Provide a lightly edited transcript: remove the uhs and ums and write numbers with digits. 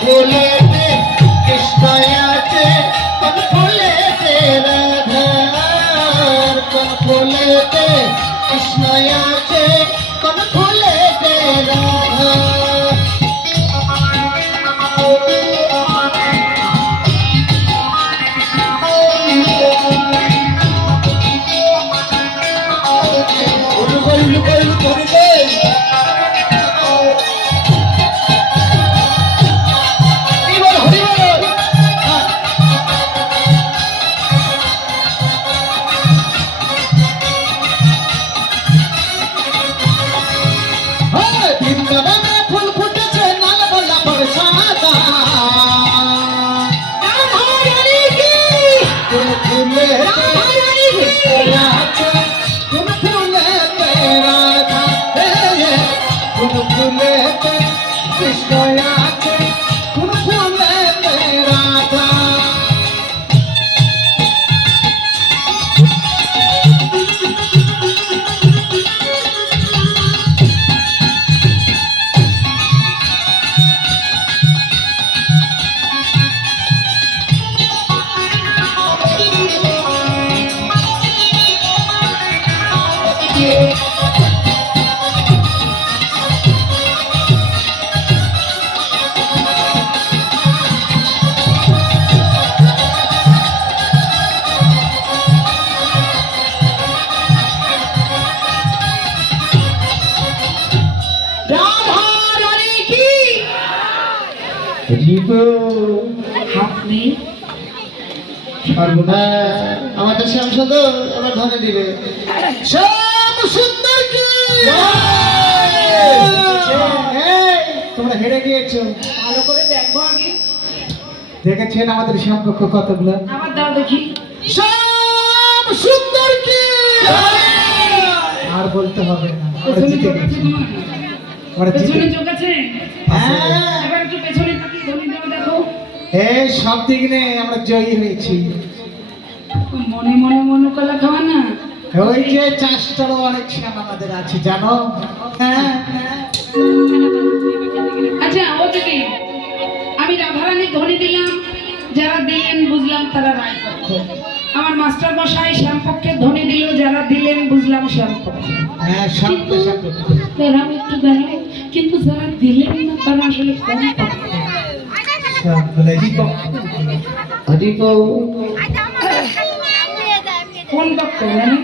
ফুলেতে কৃষ্ণ আছে, কোন ফুলেতে রাধার, কোন ফুলেতে কৃষ্ণ আছে, কোন ফুলেতে রাধা। ফুল ফুটেছে লাল গোলাপ সাদা, কোন ফুলেতে কৃষ্ণ আছে, কোন ফুলেতে রাধা, কোন ফুলেতে কৃষ্ণ আছে, কোন ফুলেতে রাধা। আপনি আমাদের শ্যাম সুন্দর এবার ধরে দিবে। শ্যাম সুন্দর কি তোমরা হেরে গিয়েছো, ভালো করে দেখো আগে, দেখেছেন আমাদের শ্যামপক্ষ কতগুলো। আবার দাও দেখি। শ্যাম সুন্দর কি আর বলতে হবে না, আমরা পেছনে জিতে চোখ আছে গেছি, তোমার? আমরা জিতে পেছনে গেছি। চোখ আছে? হ্যাঁ, এবার একটু পেছনে তাকিয়ে ধ্বনি দাও দেখো। এই সব দিক নিয়ে আমরা জয়ী হয়েছি। মনে মনে মনোকলা খাওয়া না। ওই যে চাষটারও অনেক শ্যাম আমাদের আছে জানো। হ্যাঁ আচ্ছা ও দিদি, আমি রাধারানীর ধ্বনি দিলাম, যারা দিলেন বুঝলাম তারা রায় পক্ষ। আমার মাস্টার মশাই শ্যামপক্ষের ধ্বনি দিল, যারা দিলেন বুঝলাম শ্যামপক্ষ। হ্যাঁ, সব কিন্তু সব এরকম একটু দাঁড়াও, কিন্তু যারা দিলেন না তারা আসলে কোন পক্ষ? সব বলে দিত। কোন পক্ষ জানেন?